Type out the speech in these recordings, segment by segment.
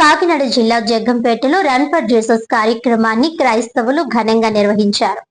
కాకినాడ జిల్లా జగ్గంపేటలో run for Jesus కార్యక్రమాన్ని క్రైస్తవులు ఘనంగా నిర్వహించారు.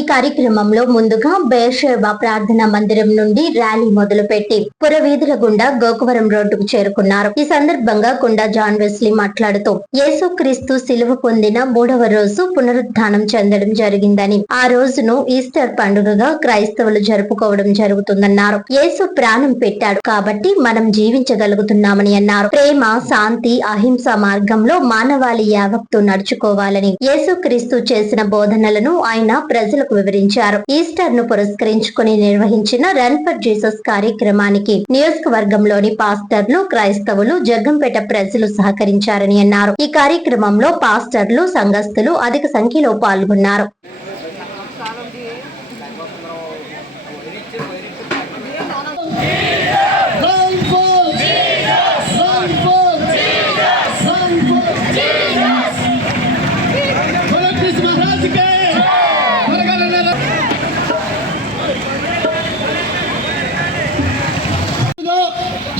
ఈ కార్యక్రమంలో ముందుగా బేర్షేబా ప్రార్థనా మందిరం నుండి ర్యాలీ మొదలుపెట్టి పురవీధుల గుండా గోకవరం రోడ్డుకు చేరుకున్నారు. ఈ సందర్భంగా కుండా జాన్ వెస్లీ మాట్లాడుతూ యేసుక్రీస్తు సిలువ పొందిన 3వ రోజు పునరుద్ధానం చెందడం జరిగిందని, ఆ రోజును ఈస్టర్ పండుగగా క్రైస్తవులు జరుపుకోవడం జరుగుతుందన్నారు. యేసు ప్రాణం పెట్టాడు కాబట్టి మనం జీవించగలుగుతున్నామని అన్నారు. ప్రేమ, శాంతి, అహింస మార్గంలో మానవాళి యావత్తు నడుచుకోవాలని యేసుక్రీస్తు చేసిన బోధనలను ఆయన ప్రజలకు వివరించారు. ఈస్టర్ ను పురస్కరించుకుని నిర్వహించిన రన్ ఫర్ జీసస్ కార్యక్రమానికి నియోజకవర్గంలోని పాస్టర్లు, క్రైస్తవులు, జగ్గంపేట ప్రజలు సహకరించారని అన్నారు. ఈ కార్యక్రమంలో పాస్టర్లు, సంఘస్థులు అధిక సంఖ్యలో పాల్గొన్నారు.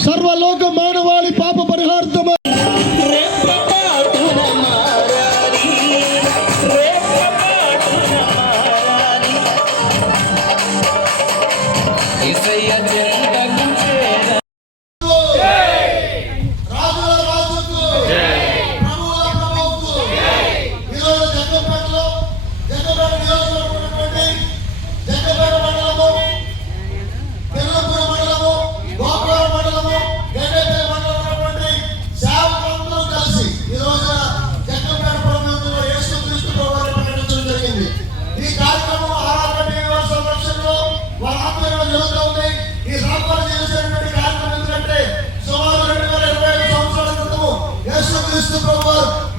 సర్వలోక మానవాళి పాప పరిహార్థం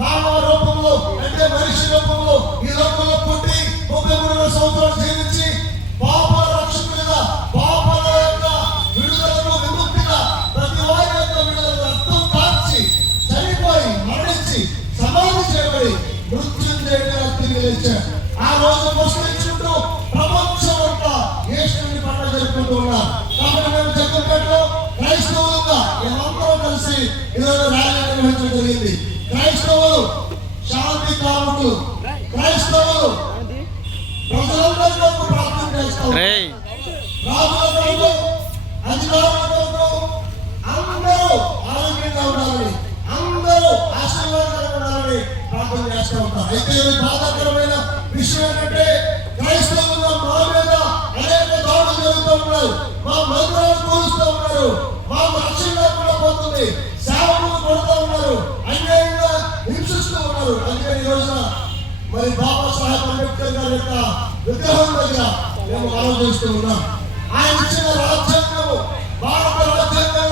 మానవ రూపంలో అంటే మనిషి రూపంలో ఈ లోకంలో పుట్టి 33 సంవత్సరాలు జీవించి పాపాల రక్షకులుగా, పాపాల యొక్క విడుదలను, విముక్తిగా ప్రతి వారి యొక్క విడుదల రక్తం కార్చి చనిపోయి మరణించి సమాధి చేయబడి మృత్యుంజయుడిగా తిరిగి లేచాడు. ఆ రోజు ముస్లించుకుంటూ ప్రపంచం అంతా యేసుని పండుగ జరుపుకుంటూ ఉన్నారు. కాబట్టి మేము జగ్గంపేటలో క్రైస్తవులుగా మేమందరం కలిసి ఈరోజు ర్యాలీ నిర్వహించడం జరిగింది. క్రైస్తవులు శాంతి కాముకులు, క్రైస్తవులు ప్రజలందరి కొరకు ప్రార్థన చేస్తాం. రాజుల కొరకు, అధికారుల కొరకు అందరూ ఆరోగ్యంగా ఉండాలని, అందరూ ఆశీర్వాదంగా ఉండాలని ప్రార్థన చేస్తూ ఉంటారు. అయితే బాధాకరమైన విషయం ఏంటంటే క్రైస్తవులుగా మా మీద అనేక దాడులు జరుగుతూ ఉన్నారు. మా మందిరాలు కూలుస్తూ ఉన్నారు. మా రక్షణ కూడా పోతుంది. సేవకులు కొడుతూ ఉన్నారు. అన్యాయంగా హింసిస్తూ ఉన్నారు. అందుకని ఈ రోజున మరి బాబాసాహెబ్ అంబేద్కర్ గారి యొక్క విగ్రహం దగ్గర మేము ఆలోచిస్తూ ఉన్నాం. ఆయన ఇచ్చిన రాజ్యాంగము, భారత రాజ్యాంగం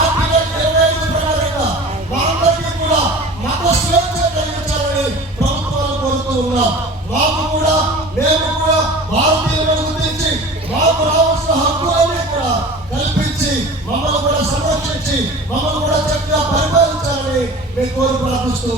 ఆర్టికల్ 25 ప్రకారంగా మనందరికీ కూడా మత స్వేచ్ఛ కలిగించాలని ప్రభుత్వాలు కోరుతూ ఉన్నాం. మాకు కూడా, మేము కూడా భారతీయులను గుర్తించి మాకు రావాల్సిన హక్కులన్నీ కూడా కల్పించి మమ్మల్ని కూడా సంరక్షించి మమ్మల్ని కూడా చక్కగా పరిపాలించాలని మేము కోరి ప్రార్థిస్తూ